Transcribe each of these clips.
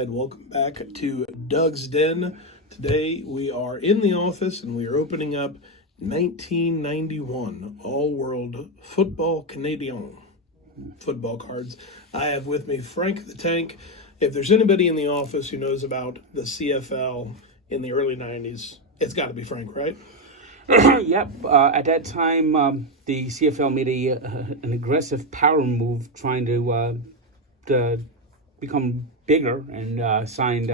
side. Welcome back to Doug's Den. Today we are in the office and we are opening up 1991 All-World Football Canadian football cards. I have with me Frank the Tank. If there's anybody in the office who knows about the CFL in the early 90s, it's got to be Frank, right? Yep. At that time, the CFL made an aggressive power move trying to become bigger and signed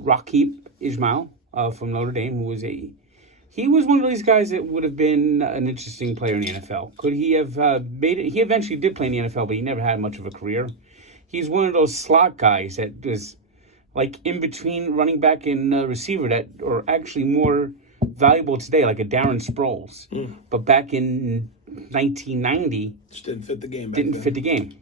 Rakib Ishmael from Notre Dame, who was he was one of these guys that would have been an interesting player in the NFL. Could he have made it? He eventually did play in the NFL, but he never had much of a career. He's one of those slot guys that was like in between running back and receiver that are actually more valuable today, like a Darren Sproles. But back in 1990, just didn't fit the game. Fit the game.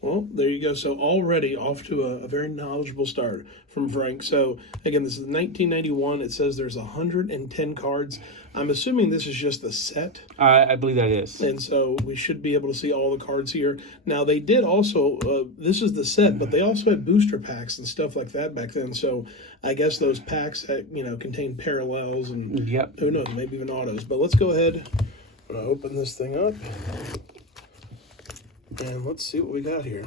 Well, there you go. So already off to a very knowledgeable start from Frank. So again, this is 1991. It says there's 110 cards. I'm assuming this is just the set. I believe that is. And so we should be able to see all the cards here. Now, they did also, this is the set, but they also had booster packs and stuff like that back then. So I guess those packs, contain parallels and who knows, maybe even autos. But let's go ahead and open this thing up. And let's see what we got here.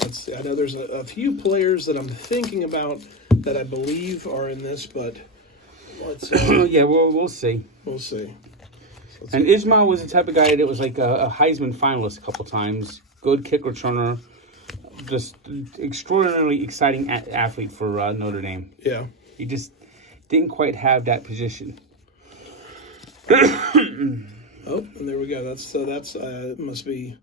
Let's see. I know there's a few players that I'm thinking about that I believe are in this, but let's yeah, we'll see. We'll see. And Ishmael was the type of guy that was like a Heisman finalist a couple times. Good kick returner. Just extraordinarily exciting athlete for Notre Dame. Yeah. He just didn't quite have that position. Oh, and there we go. That's must be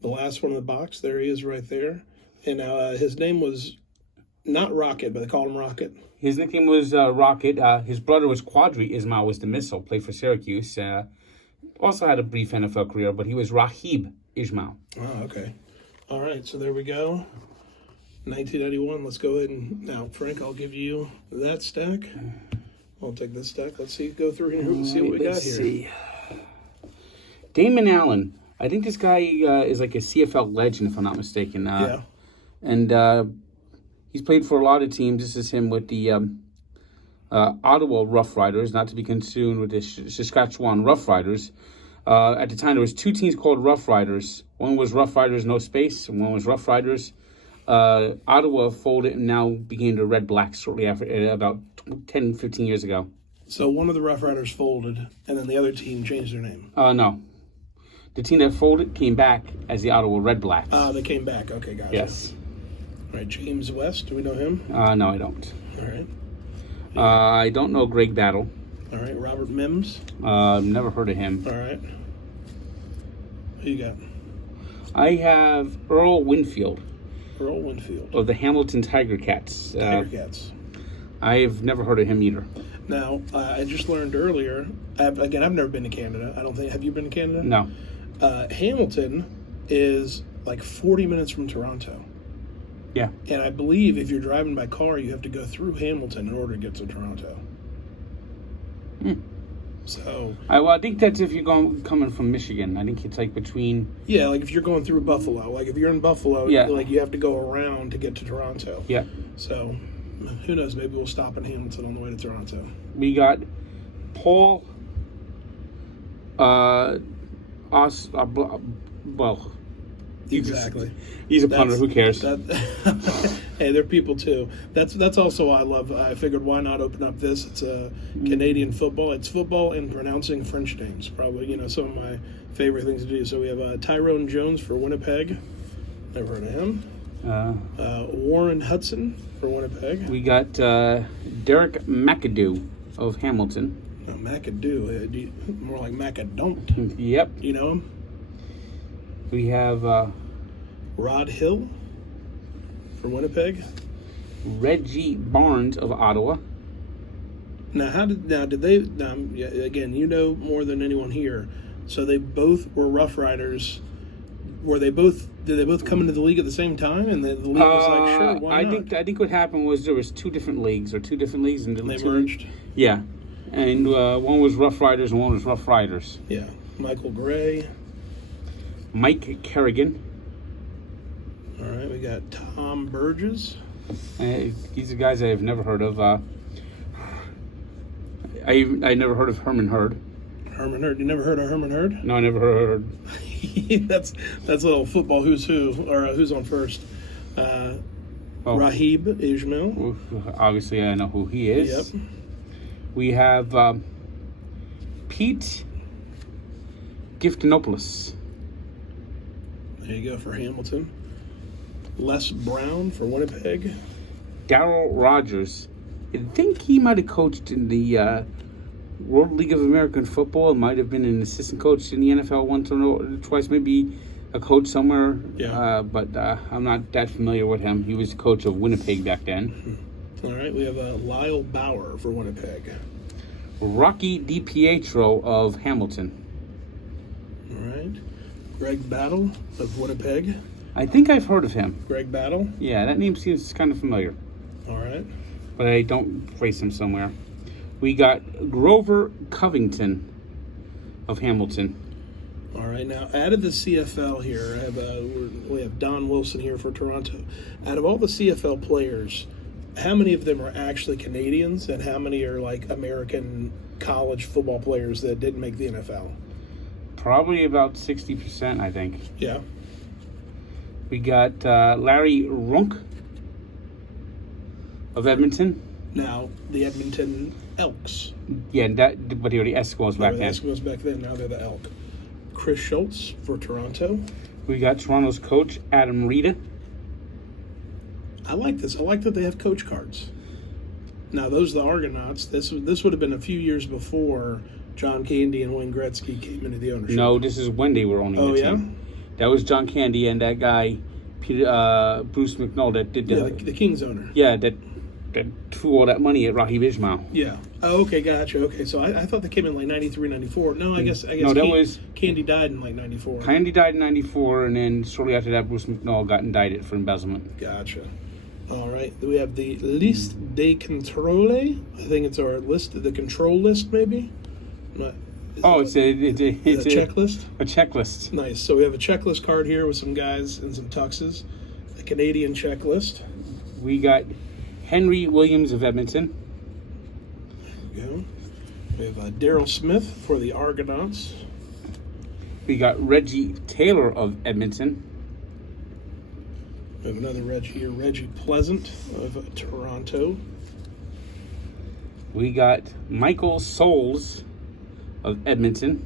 the last one in the box. There he is right there. And his name was not Rocket, but they called him Rocket. His nickname was Rocket. His brother was Quadri. Ishmael was the missile, played for Syracuse. Also had a brief NFL career, but he was Rakib Ishmael. Oh, okay. All right, so there we go. 1991. Let's go ahead and now, Frank, I'll give you that stack. I'll take this stack. Let's go through here and see what we got here. See. Damon Allen. I think this guy is like a CFL legend, if I'm not mistaken. Yeah. And he's played for a lot of teams. This is him with the Ottawa Rough Riders, not to be consumed with the Saskatchewan Rough Riders. At the time, there was two teams called Rough Riders. One was Rough Riders, no space, and one was Rough Riders. Ottawa folded and now became the Red Blacks shortly after, about 10, 15 years ago. So one of the Rough Riders folded, and then the other team changed their name. No. The team that folded came back as the Ottawa Red Blacks. They came back. Okay, gotcha. Yes. All right, James West, do we know him? No, I don't. All right. I don't know Greg Battle. All right, Robert Mims. Never heard of him. All right. Who you got? I have Earl Winfield. Earl Winfield. Of the Hamilton Tiger Cats. Tiger Cats. I've never heard of him either. Now, I just learned earlier, I've never been to Canada. I don't think, have you been to Canada? No. Hamilton is like 40 minutes from Toronto. Yeah. And I believe if you're driving by car, you have to go through Hamilton in order to get to Toronto. So I think that's if you're coming from Michigan. I think it's like between. Yeah, like if you're going through Buffalo. Like if you're in Buffalo, you have to go around to get to Toronto. Yeah. So who knows? Maybe we'll stop in Hamilton on the way to Toronto. We got Paul. Well. Exactly. He's a punter. Who cares? Hey, they're people too. That's also why I love. I figured why not open up this? It's a Canadian football. It's football and pronouncing French names. Probably some of my favorite things to do. So we have Tyrone Jones for Winnipeg. Never heard of him. Warren Hudson for Winnipeg. We got Derek McAdoo of Hamilton. No, McAdoo. More like Macadont. Yep. You know him? We have Rod Hill for Winnipeg. Reggie Barnes of Ottawa. Now, did they? Again, you know more than anyone here. So they both were Rough Riders. Did they both come into the league at the same time? And the league was like, sure, why not? I think what happened was there was two different leagues, and they merged. Yeah, and one was Rough Riders and one was Rough Riders. Yeah, Michael Gray. Mike Kerrigan. All right, we got Tom Burgess. These are guys I've never heard of. I never heard of Herman Hurd. Herman Hurd. You never heard of Herman Hurd? No, I never heard. that's a little football who's who, or who's on first. Rakib Ishmael. Obviously, I know who he is. Yep. We have Pete Giftonopoulos. There you go for Hamilton. Les Brown for Winnipeg. Darrell Rogers. I think he might have coached in the World League of American Football. Might have been an assistant coach in the NFL once or twice, maybe a coach somewhere. Yeah. But I'm not that familiar with him. He was the coach of Winnipeg back then. All right, we have Lyle Bauer for Winnipeg. Rocky DiPietro of Hamilton. All right. Greg Battle of Winnipeg. I think I've heard of him. Greg Battle. Yeah, that name seems kind of familiar. All right. But I don't place him somewhere. We got Grover Covington of Hamilton. All right. Now, out of the CFL here, we have Don Wilson here for Toronto. Out of all the CFL players, how many of them are actually Canadians, and how many are like American college football players that didn't make the NFL? Probably about 60%, I think. Yeah. We got Larry Runk of Edmonton. Now, the Edmonton Elks. Yeah, but he were the Eskimos back The then. Eskimos back then, now they're the Elk. Chris Schultz for Toronto. We got Toronto's coach, Adam Rita. I like this. I like that they have coach cards. Now, those are the Argonauts. This would have been a few years before John Candy and Wayne Gretzky came into the ownership. No, this is when they were owning the team. That was John Candy and that guy, Bruce Mcnull, that did the Kings owner. Yeah, that threw all that money at Rakib Ishmael. Yeah. Oh, okay, gotcha. Okay, so I thought they came in like 93, 94. No, I guess no, that was Candy died in like 94. Candy died in 94, and then shortly after that, Bruce Mcnull got indicted for embezzlement. Gotcha. All right, we have the Liste des Contrôles. I think it's our list, the control list, maybe. It's a checklist. A checklist. Nice. So we have a checklist card here with some guys and some tuxes. A Canadian checklist. We got Henry Williams of Edmonton. There we go. We have Daryl Smith for the Argonauts. We got Reggie Taylor of Edmonton. We have another Reg here, Reggie Pleasant of Toronto. We got Michael Souls of Edmonton.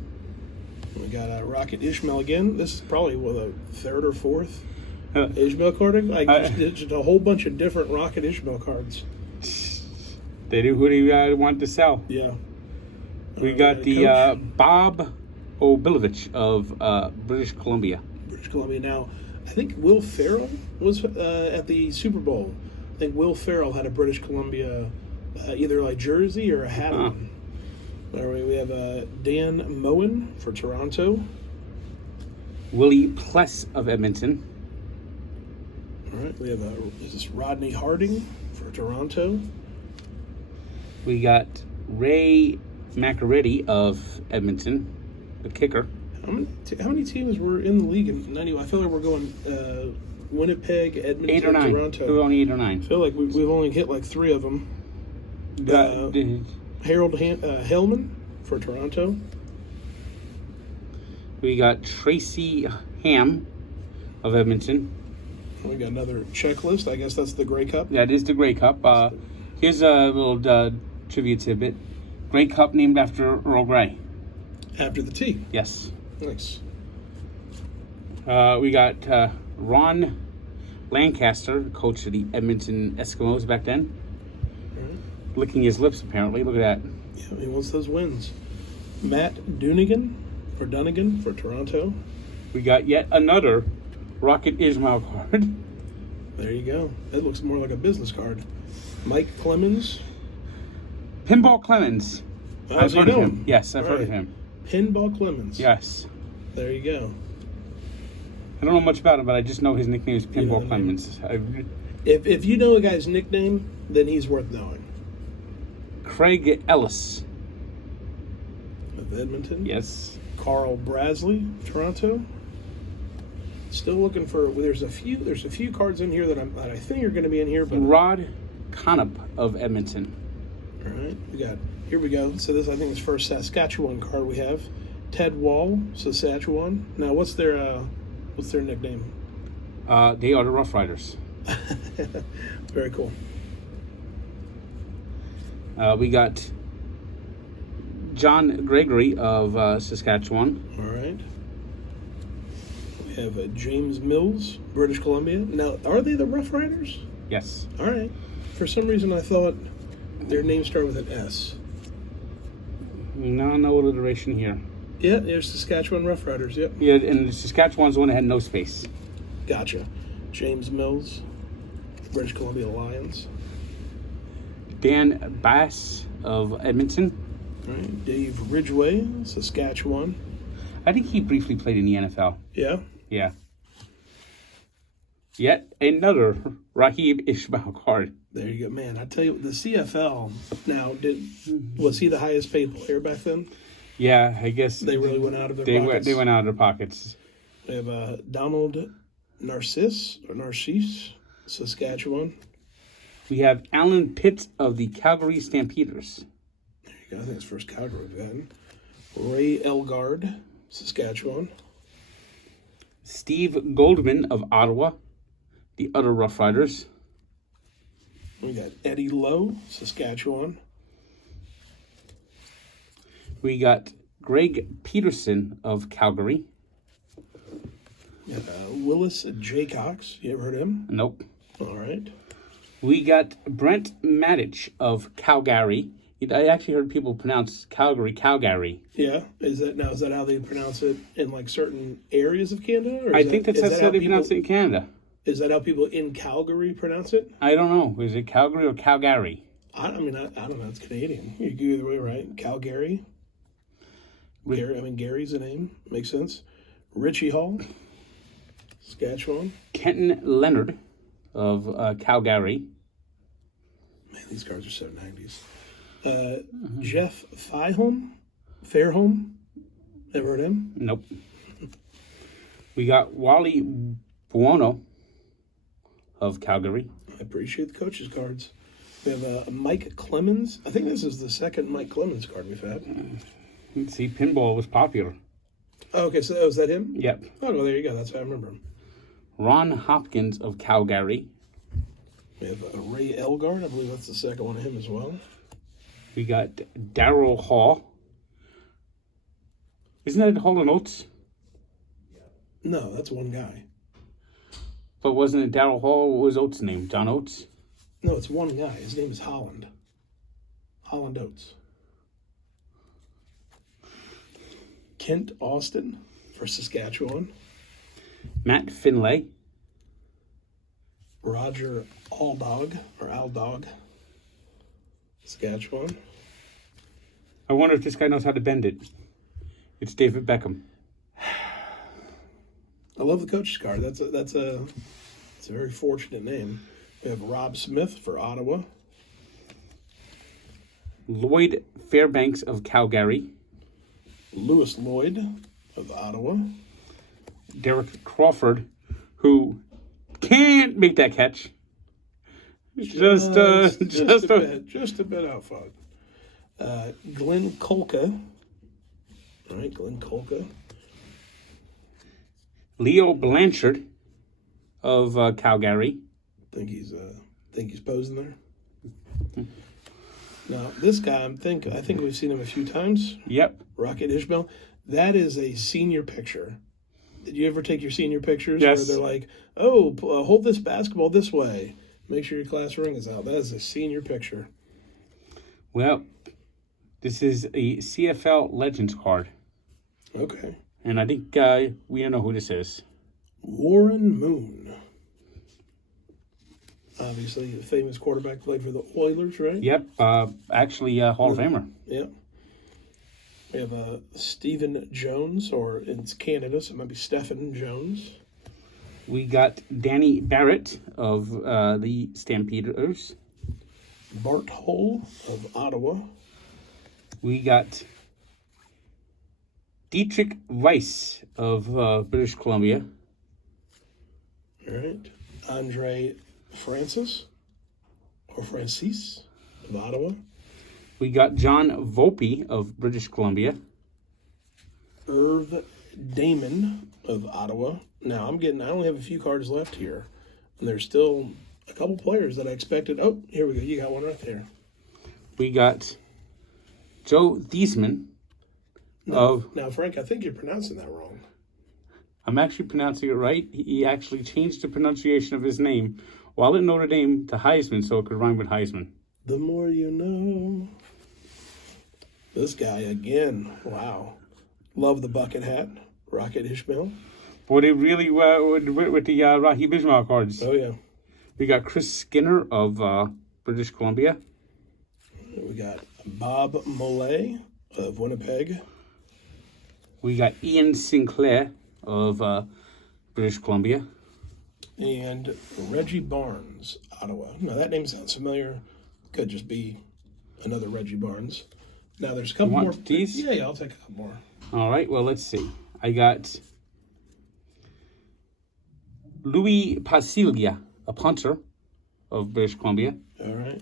We got Rakib Ishmael again. This is probably the third or fourth Ishmael card. Just a whole bunch of different Rakib Ishmael cards. They knew who they wanted to sell. Yeah. We got the Bob Obilovich of British Columbia. British Columbia. Now, I think Will Ferrell was at the Super Bowl. I think Will Ferrell had a British Columbia either like jersey or a hat on. We have Dan Moen for Toronto. Willie Pless of Edmonton. All right, we have this is Rodney Harding for Toronto. We got Ray McAready of Edmonton, the kicker. How many teams were in the league in 90? I feel like we're going Winnipeg, Edmonton, 8 or 9. Toronto. There were only 8 or 9. I feel like we've only hit like 3 of them. Harold Hellman for Toronto. We got Tracy Ham of Edmonton. We got another checklist. I guess that's the Grey Cup. That is the Grey Cup. Here's a little trivia tidbit. Grey Cup named after Earl Grey. After the T. Yes. Nice. We got Ron Lancaster, coach of the Edmonton Eskimos back then. Right. Licking his lips, apparently. Look at that. Yeah, he wants those wins. Matt Dunnigan for Toronto. We got yet another Rakib Ishmael card. There you go. That looks more like a business card. Mike Clements. Pinball Clements. I've heard of him. Yes, I've heard of him. Pinball Clements. Yes. There you go. I don't know much about him, but I just know his nickname is Pinball Clements. If you know a guy's nickname, then he's worth knowing. Craig Ellis. Of Edmonton. Yes. Carl Brasley, Toronto. Still looking for. Well, there's a few cards in here that I think are going to be in here, but Rod Conop of Edmonton. all right, here we go. So this I think is the first Saskatchewan card we have. Ted Wall, Saskatchewan. Now what's their nickname? They are the Rough Riders. Very cool. We got John Gregory of Saskatchewan. All right. We have James Mills, British Columbia. Now, are they the Rough Riders? Yes. All right. For some reason, I thought their names start with an S. No alliteration here. Yeah, there's Saskatchewan Rough Riders. Yep. Yeah, and the Saskatchewan's the one that had no space. Gotcha. James Mills, British Columbia Lions. Dan Bass of Edmonton. All right. Dave Ridgway, Saskatchewan. I think he briefly played in the NFL. Yeah. Yeah. Yet another Rakib Ishmael card. There you go, man. I tell you, the CFL. Now, was he the highest paid player back then? Yeah, I guess They really went out of their pockets. They went out of their pockets. We have Donald Narcisse, Saskatchewan. We have Alan Pitts of the Calgary Stampeders. There you go. I think it's first Calgary then. Ray Elgard, Saskatchewan. Steve Goldman of Ottawa, the other Rough Riders. We got Eddie Lowe, Saskatchewan. We got Greg Peterson of Calgary. We got Willis J. Cox. You ever heard of him? Nope. All right. We got Brent Mattich of Calgary. I actually heard people pronounce Calgary. Yeah. Is that how they pronounce it in like certain areas of Canada? Or I think that's how they pronounce it in Canada. Is that how people in Calgary pronounce it? I don't know. Is it Calgary or Calgary? I don't know. It's Canadian. You go either way, right? Calgary. Gary's a name. Makes sense. Richie Hall, Saskatchewan. Kenton Leonard of Calgary. Man, these cards are so 90s. Jeff Fairholm. Ever heard of him? Nope. We got Wally Buono of Calgary. I appreciate the coaches' cards. We have Mike Clements. I think this is the second Mike Clements card we've had. Let's see, pinball was popular. Oh, okay, so was that him? Yep. Oh, well, there you go. That's how I remember him. Ron Hopkins of Calgary. We have Ray Elgard. I believe that's the second one of him as well. We got Darryl Hall. Isn't that Hall and Oates? No, that's one guy. But wasn't it Darryl Hall? What was Oates' name? John Oates? No, it's one guy. His name is Holland. Holland Oates. Kent Austin for Saskatchewan. Matt Finlay. Roger Aldog, Saskatchewan. I wonder if this guy knows how to bend it. It's David Beckham. I love the coach's card. That's a very fortunate name. We have Rob Smith for Ottawa. Lloyd Fairbanks of Calgary. Lewis Lloyd of Ottawa. Derek Crawford, who can't make that catch. Just a bit out front. Glenn Kolka. All right, Glenn Kolka. Leo Blanchard of Calgary. Think he's posing there. Now this guy, I think we've seen him a few times. Yep. Rakib Ishmael. That is a senior picture. Did you ever take your senior pictures? Yes. Where they're like, oh, hold this basketball this way. Make sure your class ring is out. That is a senior picture. Well, this is a CFL Legends card. Okay. And I think we don't know who this is. Warren Moon. Obviously, the famous quarterback, played for the Oilers, right? Yep. Actually, Hall of Famer. Yep. We have Stephen Jones, or it's Canada, so it might be Stephen Jones. We got Danny Barrett of the Stampeders. Bart Hole of Ottawa. We got Dietrich Weiss of British Columbia. All right. Andre Francis of Ottawa. We got John Volpe of British Columbia. Irv Damon of Ottawa. Now I only have a few cards left here, and there's still a couple players that I expected. Oh, here we go. You got one right there. We got Joe Thiesman of... Now, Frank, I think you're pronouncing that wrong. I'm actually pronouncing it right. He actually changed the pronunciation of his name while at Notre Dame to Heisman so it could rhyme with Heisman. The more you know. This guy again. Wow. Love the bucket hat. Rakib Ishmael. Boy, they really with the Rakib Ishmael cards. Oh, yeah. We got Chris Skinner of British Columbia. We got Bob Mollet of Winnipeg. We got Ian Sinclair of British Columbia. And Reggie Barnes, Ottawa. Now, that name sounds familiar. Could just be another Reggie Barnes. Now, there's a couple more. These? Yeah, I'll take a couple more. All right, well, let's see. I got Louis Pasilia, a punter of British Columbia. All right.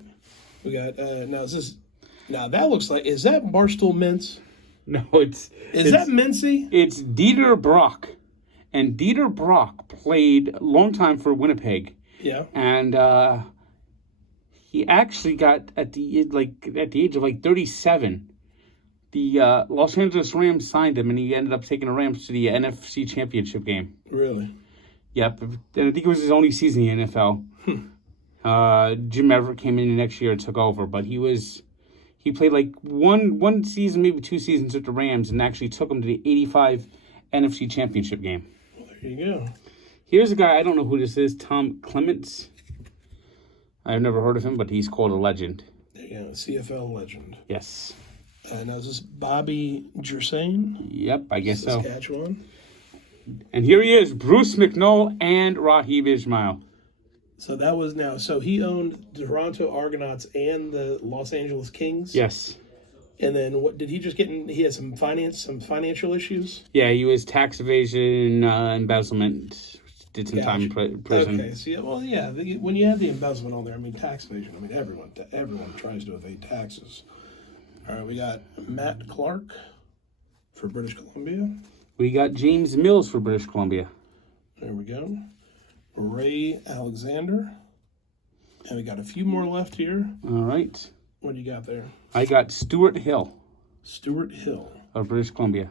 We got, now that looks like, is that Barstool Mintz? No, Is that Mincy? It's Dieter Brock. And Dieter Brock played a long time for Winnipeg. Yeah. And he actually got, at the age of 37, the Los Angeles Rams signed him, and he ended up taking the Rams to the NFC Championship game. Really? Yep. And I think it was his only season in the NFL. Jim Everett came in the next year and took over, but he played like one season, maybe 2 seasons with the Rams, and actually took them to the 85 NFC Championship game. Well, there you go. Here's a guy, I don't know who this is, Tom Clements. I've never heard of him, but he's called a legend. There you go, CFL legend. Yes. Now, is this Bobby Jersane? Yep, I guess so. Saskatchewan. And here he is, Bruce Mcnull and Rakib Ishmael. So that was now. So he owned Toronto Argonauts and the Los Angeles Kings. Yes. And then what did he just get? He had some financial issues. Yeah, he was tax evasion, embezzlement. Did some time in prison. Okay. So when you have the embezzlement on there, I mean tax evasion. I mean everyone tries to evade taxes. All right, we got Matt Clark for British Columbia. We got James Mills for British Columbia. There we go. Ray Alexander. And we got a few more left here. All right. What do you got there? I got Stuart Hill. Stuart Hill. Of British Columbia.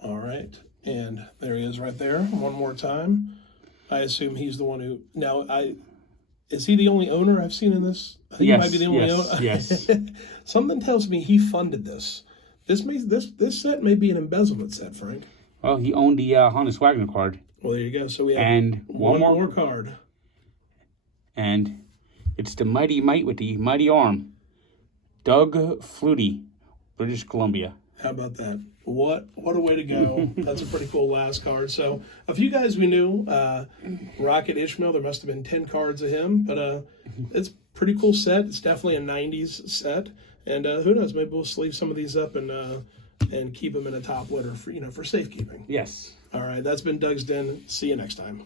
All right. And there he is right there. One more time. I assume he's the one who... Now, is he the only owner I've seen in this? I think he might be the only owner. Yes. Something tells me he funded this. This set may be an embezzlement set, Frank. Well, he owned the Honus Wagner card. Well, there you go. So we have one more card. And it's the Mighty Might with the mighty arm. Doug Flutie, British Columbia. How about that? What a way to go. That's a pretty cool last card. So a few guys we knew. Rakib Ishmael, there must have been 10 cards of him. But it's a pretty cool set. It's definitely a 90s set. And who knows, maybe we'll sleeve some of these up and keep them in a top litter for safekeeping. Yes. All right, that's been Doug's Den. See you next time.